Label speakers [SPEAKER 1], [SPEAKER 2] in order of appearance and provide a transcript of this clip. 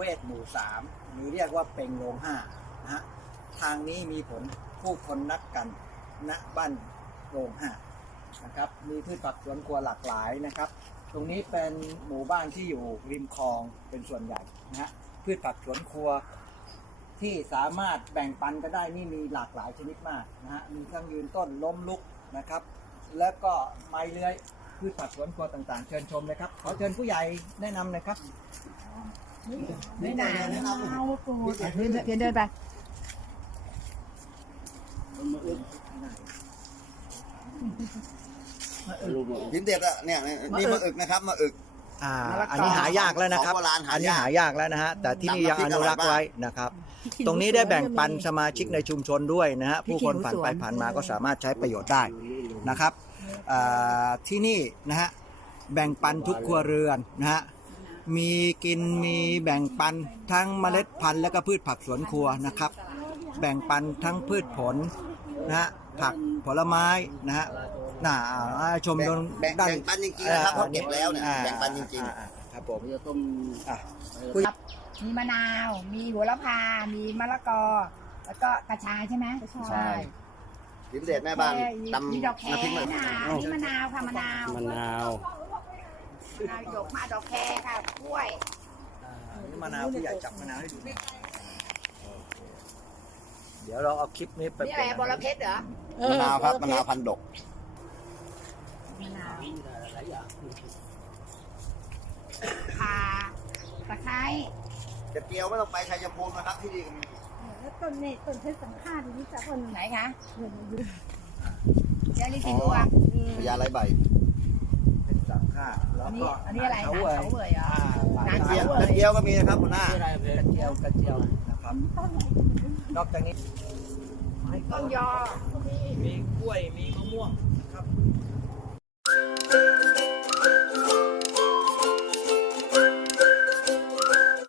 [SPEAKER 1] วศหมู่3หรือเรียกว่าเป็งโรง5นะฮะทางนี้มีผลผู้คนนัดกันณบ้านโรง5นะครับมีพืชผักสวนครัวหลากหลายนะครับตรงนี้เป็นหมู่บ้านที่อยู่ริมคลองเป็นส่วนใหญ่นะฮะพืชผักสวนครัวที่สามารถแบ่งปันกันได้นี่มีหลากหลายชนิดมากนะฮะมีทั้งยืนต้นล้มลุกนะครับแล้วก็ไม้เลื้อยพืชผักสวนครัวต่างๆเชิญชมเลยครับขอเชิญผู้ใหญ่แนะนำหน่อยครับ
[SPEAKER 2] ไม่นานเอาตูด
[SPEAKER 3] เพียนเดินไป
[SPEAKER 4] พิมพ์เด็ดอะเนี่ยนี่มะอึกนะครับมะอึก
[SPEAKER 1] อันนี้หายากแล้วนะครับ
[SPEAKER 4] ของโบราณหายาก
[SPEAKER 1] อันนี้หายากแล้วนะฮะแต่ที่นี่ยังอนุรักษ์ไว้นะครับ ตรงนี้ได้แบ่งปันสมาชิกในชุมชนด้วยนะฮะผู้คนผ่านไปผ่านมาก็สามารถใช้ประโยชน์ได้นะครับที่นี่นะฮะแบ่งปันทุกครัวเรือนนะฮะมีกินมีแบ่งปันทั้งเมล็ดพันธุ์และก็พืชผักสวนครัวนะครับ แบ่งปันทั้งพืชผลนะฮะผักผลไม้นะฮะชม
[SPEAKER 4] แบ่ง
[SPEAKER 1] ด้าน
[SPEAKER 4] ปันจริงๆนะครับเพราะเก็บแล้วเนี่ยแบ่งปันจริง
[SPEAKER 1] ครับผม
[SPEAKER 4] จะต้ม
[SPEAKER 2] มีมะนาว มีหัวละพา มีมะละกอ แล้วก็กระชายใช่ไหมใช่
[SPEAKER 4] พิมพ์เด็ดแม่บ้านตำ
[SPEAKER 2] มีดอกแค
[SPEAKER 4] น้ำพริก
[SPEAKER 2] มะ
[SPEAKER 4] มะ
[SPEAKER 2] นาวนี่มะนาวค่ะมะนาว
[SPEAKER 5] มะนาว
[SPEAKER 2] นาวดอกมาดอกแคค่ะกล้วย
[SPEAKER 1] นี่มะนาวผู้ใหญ่จับมะนาวให้ดูเดี๋ยวเราเอาคลิปนี้ไป
[SPEAKER 2] นี่อะไรบอระเพ็ดเหรอ
[SPEAKER 4] มะนาวครับมะนาวพันธุ์ดก
[SPEAKER 2] มะนาวข่าตะไคร้
[SPEAKER 4] จะเกียวไม่ต้องไปชัยภูมินะครับที่นี่
[SPEAKER 3] แล้วต้นเนี่ยต้นเพชรสังฆาดูนี่จ้ะคน
[SPEAKER 2] ไหนคะเจลิสิบัว
[SPEAKER 4] พญาไรใบ
[SPEAKER 1] เป็นสามข้าแล้วก็
[SPEAKER 2] อันนี้อะไรหนังเขาเว่ยเหรอหนัง
[SPEAKER 4] เกียว
[SPEAKER 2] เขาเว่ย
[SPEAKER 4] เกียวก็มีนะครับคุณหน้า
[SPEAKER 1] กระเจียวนะครับนอกจากนี้
[SPEAKER 2] ต้นยอ
[SPEAKER 1] มีกล้วยมีมะม่วง